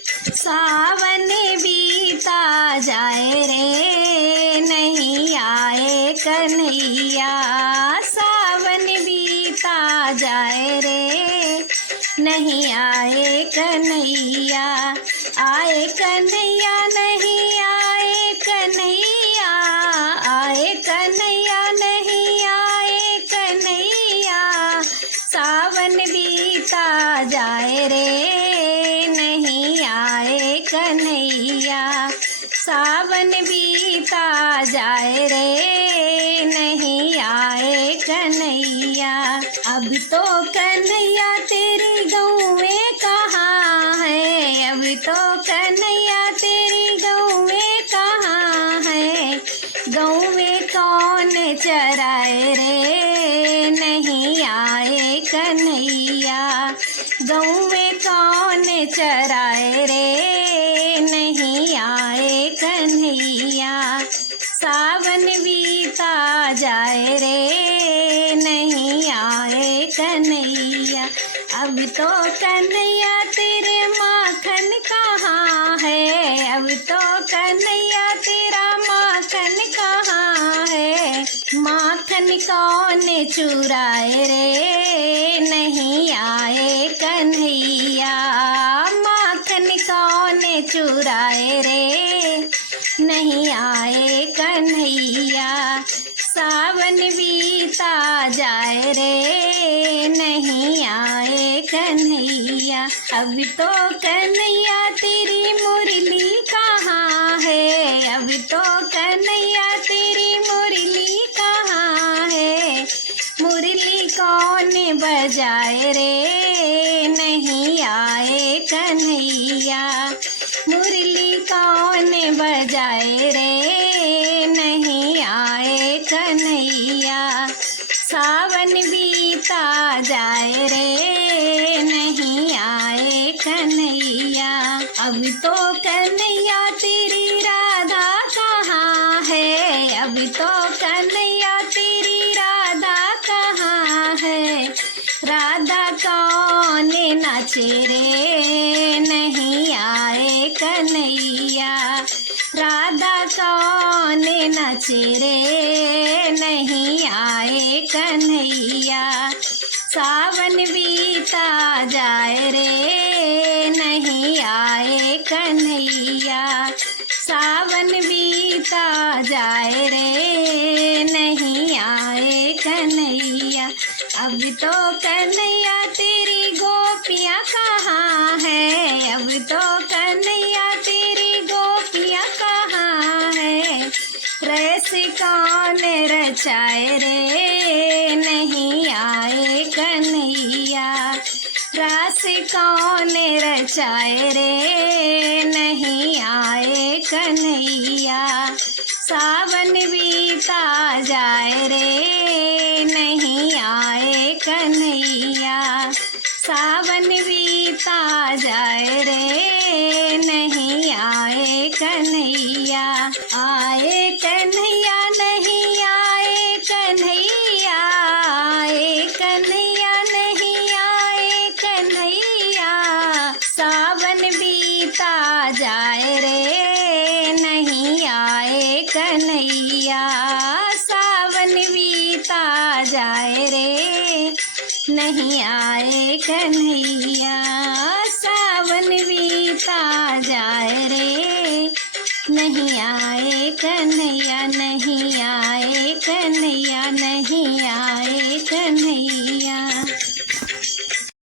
सावन बीता जाए रे नहीं आए कन्हैया, सावन बीता जाए रे नहीं आए कन्हैया, आए कन्हैया नहीं आए कन्हैया, आए कन्हैया नहीं आए कन्हैया, सावन बीता जाए रे नहीं आए कन्हैया, सावन बीता जाए रे नहीं आए कन्हैया। अब तो कन्हैया तेरी गऊ में कहाँ है, अब तो कन्हैया तेरी गऊ में कहाँ है, गऊ में कौन चराए रे नहीं आए कन्हैया, गऊ में कौन चराए रे नहीं आए कन्हैया, सावन बीता जाए रे नहीं आए कन्हैया। अब तो कन्हैया तेरे माखन कहाँ है, अब तो कन्हैया तेरा माखन कहाँ है, माखन कौन चुराए रे नहीं आए कन्हैया, माखन कौन चुराए रे नहीं आए कन्हैया, सावन बीता जाए रे नहीं आए कन्हैया। अब तो कन्हैया तेरी मुरली कहाँ है, अब तो कन्हैया तेरी मुरली कहाँ है, मुरली कौन बजाए रे नहीं आए कन्हैया, मुरली कौन बजाए रे नहीं आए कन्हैया, सावन बीता जाए रे नहीं आए कन्हैया। अब तो कन्हैया तेरी राधा कहाँ है, अब तो कन्हैया तेरी राधा कहाँ है, राधा कौन नाचे रे नहीं आए कन्हैया, राधा कौन नाचे रे नहीं आए कन्हैया, सावन बीता जाए रे नहीं आए कन्हैया, सावन बीता जाए रे नहीं आए कन्हैया। अब तो कन्हैया तेरी गोपियाँ कहाँ है, अब तो कन्हैया तेरी गोपियाँ कहाँ है, रस कौन रचाए रे नहीं आए कन्हैया, रास कौन रचाए रे नहीं आए कन्हैया, सावन बीता जाए रे नहीं आए कन्हैया, सावन बीता जाए रे नहीं आए कन्हैया, आए कन्हैया नहीं आए कन्हैया, आए कन्हैया नहीं आए कन्हैया, सावन बीता जाए रे नहीं आए कन्हैया, सावन बीता जाए रे नहीं आए कन्हैया, सावन बीता जाए रे नहीं आए कन्हैया, नहीं आए कन्हैया, नहीं आए कन्हैया।